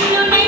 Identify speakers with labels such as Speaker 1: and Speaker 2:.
Speaker 1: you